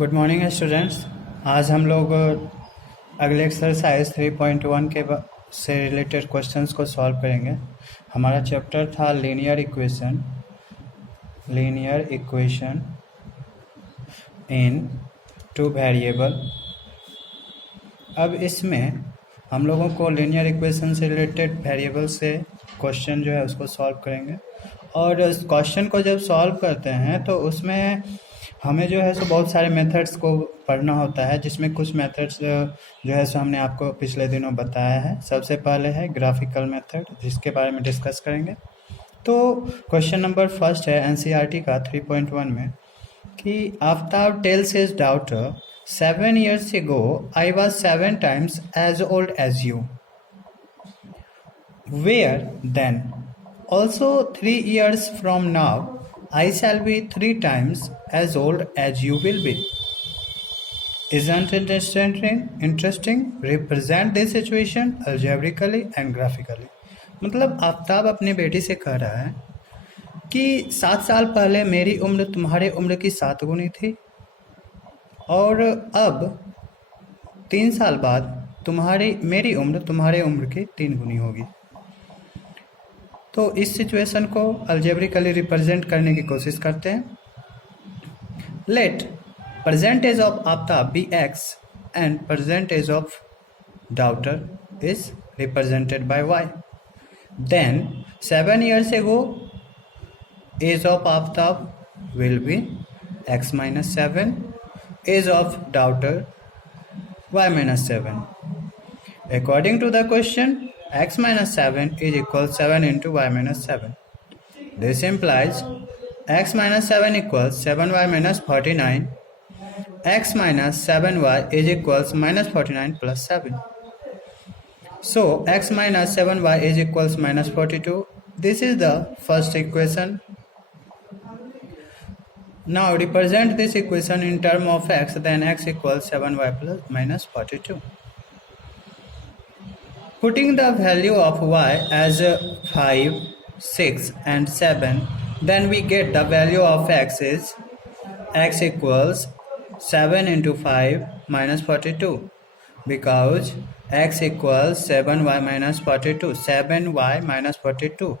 Good morning students. आज हम लोग अगले एक्सरसाइज 3.1 से रिलेटेड क्वेश्चंस को सॉल्व करेंगे। हमारा चैप्टर था linear equation in two variable. अब इसमें हम लोगों को लीनियर इक्वेशन से रिलेटेड वेरिएबल से क्वेश्चन जो है उसको सॉल्व करेंगे। और इस क्वेश्चन को जब सॉल्व करते हैं तो उसमें हमें जो है सो बहुत सारे मेथड्स को पढ़ना होता है, जिसमें कुछ मेथड्स जो है सो हमने आपको पिछले दिनों बताया है। सबसे पहले है ग्राफिकल मेथड, जिसके बारे में डिस्कस करेंगे। तो क्वेश्चन नंबर फर्स्ट है एनसीईआरटी का 3.1 में कि Aftab tales his daughter 7 years ago I was 7 times as old as you. Where then? Also 3 years from now I shall be 3 times as old as you will be. Isn't it interesting? Represent this situation algebraically and graphically. मतलब आफ्ताब अपने बेटी से कह रहा है कि 7 साल पहले मेरी उम्र तुम्हारे उम्र की 7 गुनी थी और अब 3 साल बाद मेरी उम्र तुम्हारे उम्र की 3 गुनी होगी। तो इस सिचुएशन को अलजेब्रिकली रिप्रेजेंट करने की कोशिश करते हैं। Let present age of Aftab be x and present age of daughter is represented by y. Then 7 years ago age of Aftab will be x minus 7, age of daughter y minus 7. According to the question, x minus 7 is equal 7 into y minus 7. This implies x minus 7 equals 7y minus 49. X minus 7y is equals minus 49 plus 7. So x minus 7y is equals minus 42. This is the first equation. Now represent this equation in term of x, then x equals 7y plus minus 42. Putting the value of y as 5, 6 and 7, then we get the value of x is x equals 7 into 5 minus 42, because x equals 7y minus 42, 7y minus 42.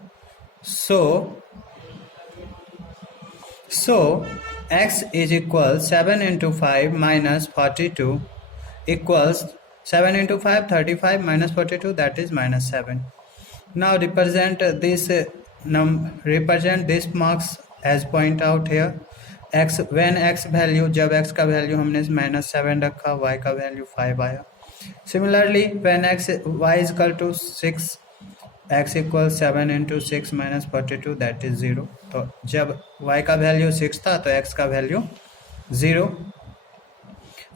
So x is equals 7 into 5 minus 42 equals 7 into 5 35 minus 42, that is minus 7. Now represent this marks as point out here. x when x value, जब x का value हमने minus 7 रखा, y का value 5 आया. Similarly when y is equal to 6, x equals 7 into 6 minus 42, that is 0. तो जब y का value 6 था तो x का वैल्यू 0.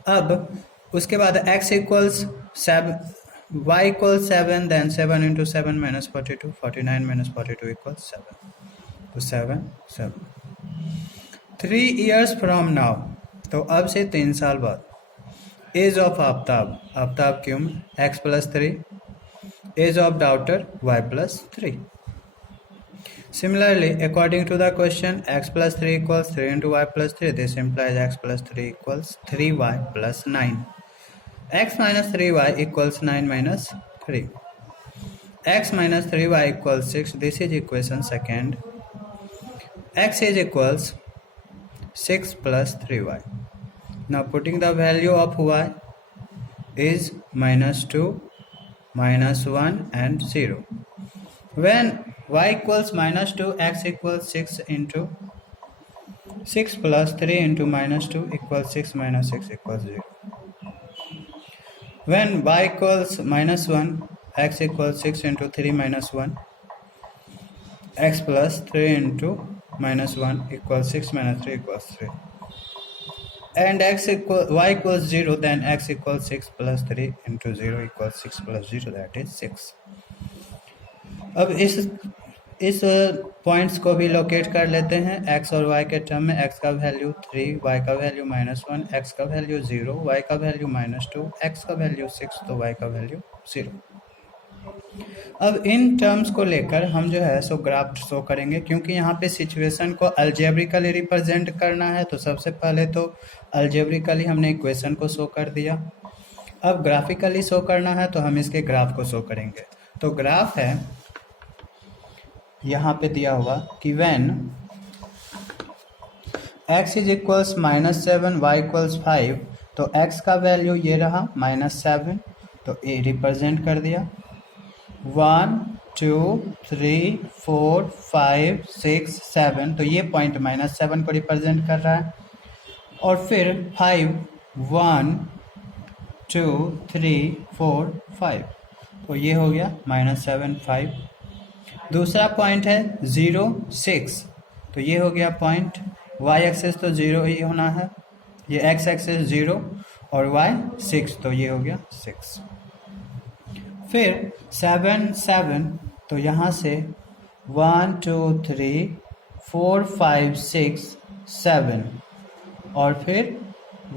अब उसके बाद x equals 7, y equals 7, then 7 into 7 minus 42, 49 minus 42 equals 7. तो 7. 3 years from now, तो अब से 3 साल बाद एज ऑफ आफ्ताब की उम्र x plus 3, age of daughter y plus 3. Similarly, according to the question, x plus 3 equals 3 into y plus 3. This implies x plus 3 equals 3y plus 9. X minus 3y equals 9 minus 3. X minus 3y equals 6. This is equation second. X is equals 6 plus 3y. Now putting the value of y is minus 2, minus 1 and 0. When y equals minus 2, x equals 6 into 6 plus 3 into minus 2 equals 6 minus 6 equals 0. When y equals minus 1, x equals 6 into 3 minus 1, x plus 3 into minus 1 equals 6 minus 3 equals 3. And y equals 0, then x equals 6 plus 3 into 0 equals 6 plus 0, that is 6. अब इस points को भी locate कर लेते हैं x और y के term में। x का वैल्यू 3, y का वैल्यू -1, x का वैल्यू 0, y का वैल्यू -2, x का वैल्यू 6, तो y का वैल्यू 0. अब इन टर्म्स को लेकर हम जो है सो ग्राफ शो करेंगे, क्योंकि यहाँ पे सिचुएशन को अलजेब्रिकली रिप्रेजेंट करना है। तो सबसे पहले तो अलजेब्रिकली हमने इक्वेशन को शो कर दिया। अब ग्राफिकली शो करना है तो हम इसके ग्राफ को शो करेंगे। तो ग्राफ है यहाँ पे दिया हुआ कि when x is equals -7 y equals 5, तो x का वैल्यू ये रहा -7, तो a रिप्रेजेंट कर दिया। 1 2 3 4 5 6 7, तो ये पॉइंट -7 को रिप्रेजेंट कर रहा है। और फिर 5 1 2 3 4 5, तो ये हो गया -7 5। दूसरा पॉइंट है 0 6, तो ये हो गया पॉइंट। y एक्सेस तो 0 ही होना है, ये x एक्सेस 0 और y 6, तो ये हो गया 6। फिर 7 7, तो यहाँ से 1 2 3 4 5 6 7, और फिर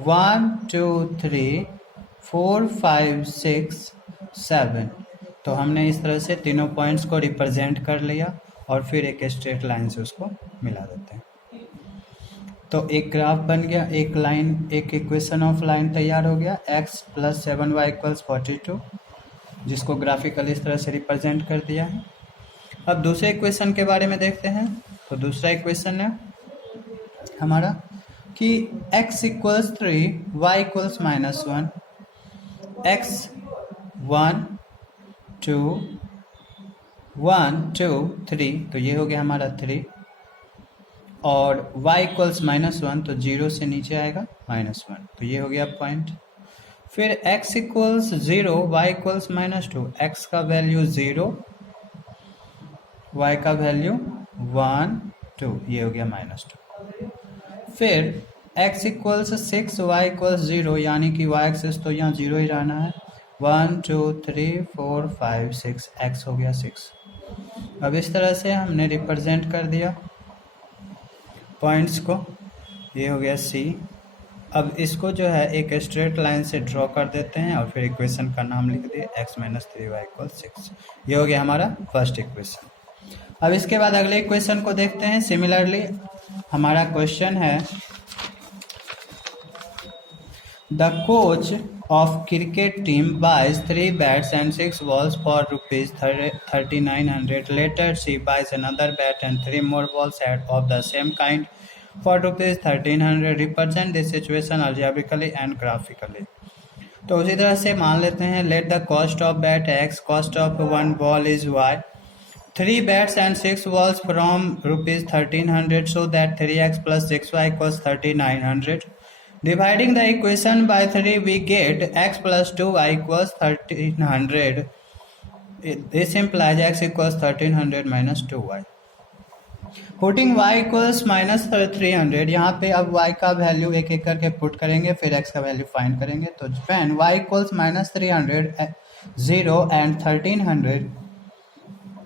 1 2 3 4 5 6 7, तो हमने इस तरह से तीनों पॉइंट्स को रिप्रेजेंट कर लिया और फिर एक स्ट्रेट लाइन से उसको मिला देते हैं। तो एक ग्राफ बन गया, एक लाइन, एक इक्वेशन ऑफ लाइन तैयार हो गया। x + 7y = 42, जिसको ग्राफिकल इस तरह से रिप्रेजेंट कर दिया है। अब दूसरे इक्वेशन के बारे में देखते हैं। तो दूसरा इक्वेशन है हमारा कि x = 3 y = -1, x 1 2 1 2 3, तो ये हो गया हमारा 3, और y = -1, तो 0 से नीचे आएगा -1, तो ये हो गया पॉइंट। फिर x = 0 y = -2, x का वैल्यू 0, y का वैल्यू 1 2, ये हो गया -2। फिर x = 6 y = 0, यानी कि y एक्सिस तो यहाँ 0 ही रहना है। 1 2 3 4 5 6, x हो गया 6। अब इस तरह से हमने रिप्रेजेंट कर दिया पॉइंट्स को, ये हो गया C। अब इसको जो है एक स्ट्रेट लाइन से ड्रॉ कर देते हैं और फिर इक्वेशन का नाम लिख दिए x - 3y = 6, ये हो गया हमारा फर्स्ट इक्वेशन। अब इसके बाद अगले इक्वेशन को देखते हैं। सिमिलरली हमारा क्वेश्चन है the coach of cricket team buys 3 bats and 6 balls for rupees 3900. Later she buys another bat and 3 more balls of the same kind for rupees 1300. Represent this situation algebraically and graphically. तो उसी तरह से मान लेते हैं let the cost of bat x, cost of 1 ball is y, 3 bats and 6 balls from rupees 1300, so that 3x + 6y = 3900. Dividing the equation by 3, we get x + 2y = 1300. This implies x = 1300 - 2y. Putting y = -300, यहाँ पे अब y का value एक एक करके put करेंगे, फिर x का वैल्यू फाइंड करेंगे। तो when y = -300 0 and 1300,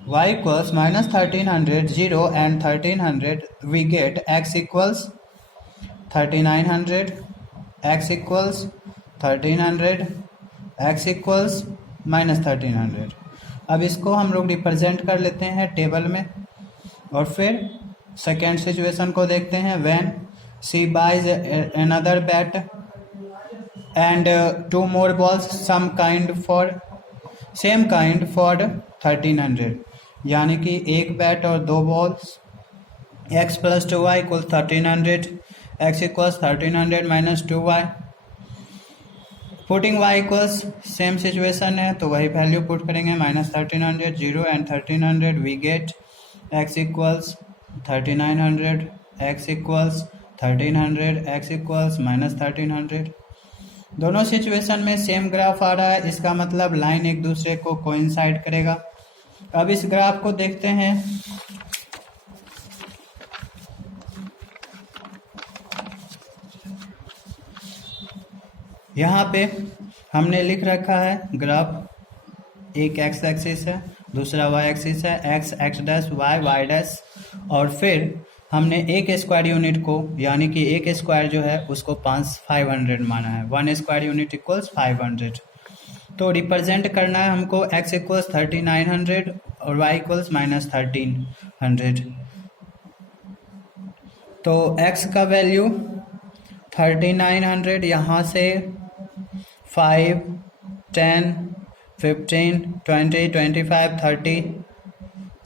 y = -1300 0 and 1300, we get x = 3900, x = 1300, x = -1300। अब इसको हम लोग रिप्रेजेंट कर लेते हैं टेबल में, और फिर सेकेंड सिचुएशन को देखते हैं। When she buys another bat and 2 more balls same kind for 1300, यानी कि एक बैट और 2 balls, x + 2y = 1300, x = 1300 - 2y। Putting y equals same situation है तो वही वैल्यू पुट करेंगे, -1300 0 and 1300, we get x = 3900, x = 1300, x = -1300। दोनों सिचुएशन में सेम ग्राफ आ रहा है, इसका मतलब लाइन एक दूसरे को कोइंसाइड करेगा। अब इस ग्राफ को देखते हैं। यहाँ पे हमने लिख रखा है ग्राफ, एक x एक्सिस है, दूसरा y एक्सिस है, x x', y y', और फिर हमने एक स्क्वायर यूनिट को, यानी कि एक स्क्वायर जो है उसको 500 माना है। 1 स्क्वायर यूनिट = 500। तो रिप्रेजेंट करना है हमको x इक्वल्स 3900 और y इक्वल्स -1300। तो x का वैल्यू 3900, यहाँ से 5, 10, 15, 20, 25, 30,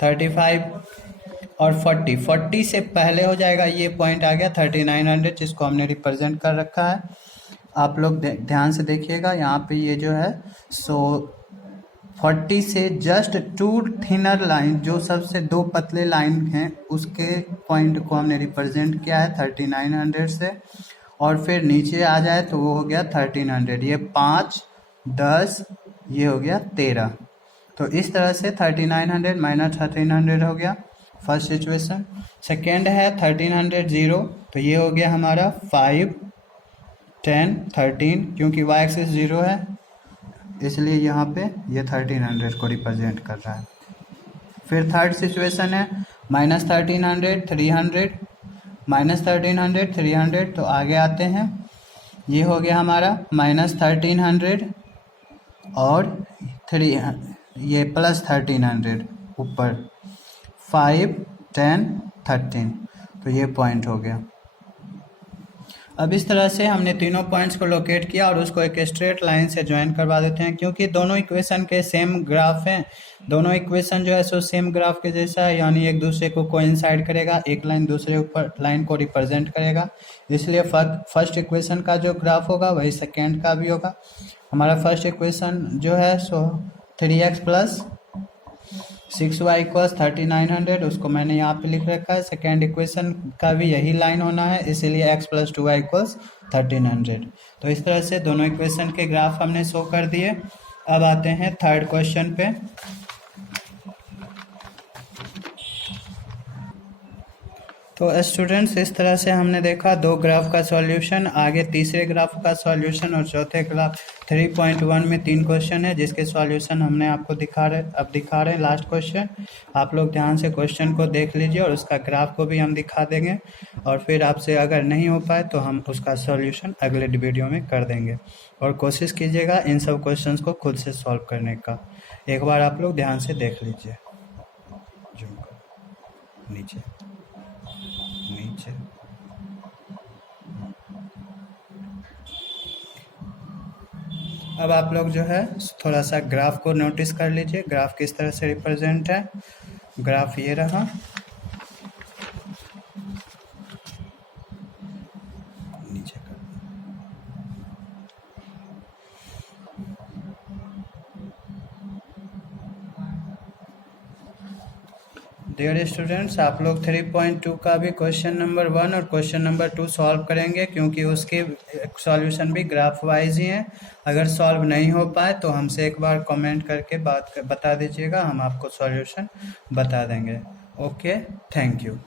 35 और 40 से पहले हो जाएगा। ये पॉइंट आ गया 3900 जिसको हमने रिप्रेजेंट कर रखा है। आप लोग ध्यान से देखिएगा यहाँ पे ये जो है 40 से जस्ट 2 थिनर लाइन, जो सबसे 2 पतले लाइन हैं, उसके पॉइंट को हमने रिप्रेजेंट किया है 3900 से। और फिर नीचे आ जाए तो वो हो गया 1300, ये 5, 10, ये हो गया 13। तो इस तरह से 3900 माइनस 1300 हो गया फर्स्ट सिचुएशन। सेकेंड है 1300 0, तो ये हो गया हमारा 5, 10, 13, क्योंकि y एक्सिस 0 है इसलिए यहाँ पे ये 1300 को रिप्रेजेंट कर रहा है। फिर थर्ड सिचुएशन है -1300 300, -1300 300, तो आगे आते हैं। ये हो गया हमारा -1300 और 3, ये +1300 ऊपर 5, 10, 13, तो ये पॉइंट हो गया। अब इस तरह से हमने तीनों पॉइंट्स को लोकेट किया और उसको एक स्ट्रेट लाइन से ज्वाइन करवा देते हैं, क्योंकि दोनों इक्वेशन के सेम ग्राफ हैं। दोनों इक्वेशन जो है सो सेम ग्राफ के जैसा है, यानी एक दूसरे को कोइंसाइड करेगा, एक लाइन दूसरे ऊपर लाइन को रिप्रेजेंट करेगा। इसलिए फर्स्ट इक्वेशन का जो ग्राफ होगा वही सेकेंड का भी होगा। हमारा फर्स्ट इक्वेशन जो है सो 3x + 6y = 3900, उसको मैंने यहाँ पे लिख रखा है। सेकेंड इक्वेशन का भी यही लाइन होना है, इसीलिए x + 2y = 1300। तो इस तरह से दोनों इक्वेशन के ग्राफ हमने शो कर दिए। अब आते हैं थर्ड क्वेश्चन पे। तो स्टूडेंट्स, इस तरह से हमने देखा 2 ग्राफ का सॉल्यूशन, आगे तीसरे ग्राफ का सॉल्यूशन और चौथे ग्राफ 3.1 में 3 क्वेश्चन है जिसके सॉल्यूशन हमने आपको दिखा रहे हैं लास्ट क्वेश्चन। आप लोग ध्यान से क्वेश्चन को देख लीजिए और उसका ग्राफ को भी हम दिखा देंगे, और फिर आपसे अगर नहीं हो पाए तो हम उसका सॉल्यूशन अगले वीडियो में कर देंगे। और कोशिश कीजिएगा इन सब क्वेश्चंस को खुद से सॉल्व करने का। एक बार आप लोग ध्यान से देख लीजिए। नीचे नीचे अब आप लोग जो है थोड़ा सा ग्राफ को नोटिस कर लीजिए, ग्राफ किस तरह से रिप्रेजेंट है। ग्राफ ये रहा, नीचे कर। डियर स्टूडेंट्स, आप लोग 3.2 का भी क्वेश्चन नंबर 1 और क्वेश्चन नंबर 2 सॉल्व करेंगे, क्योंकि उसके सॉल्यूशन भी ग्राफ वाइज ही हैं। अगर सॉल्व नहीं हो पाए तो हमसे एक बार कमेंट करके बता दीजिएगा, हम आपको सॉल्यूशन बता देंगे। Okay, thank you.